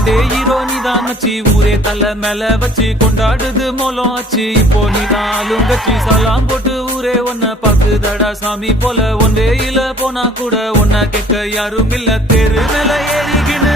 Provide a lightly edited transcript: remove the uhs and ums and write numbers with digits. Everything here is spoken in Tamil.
ஒண்டே ஹீரோ நீதான் மச்சி ஊரே தலை மேல வச்சு கொண்டாடுது மோலம் ஆச்சு இப்போ நீ நாளும் கட்சி சலாம் போட்டு ஊரே ஒன்ன பாக்குதடா சாமி போல ஒன் வேயில போனா கூட ஒன்ன கேட்க யாரும் இல்ல தேரு மேல ஏறிக்கின்னு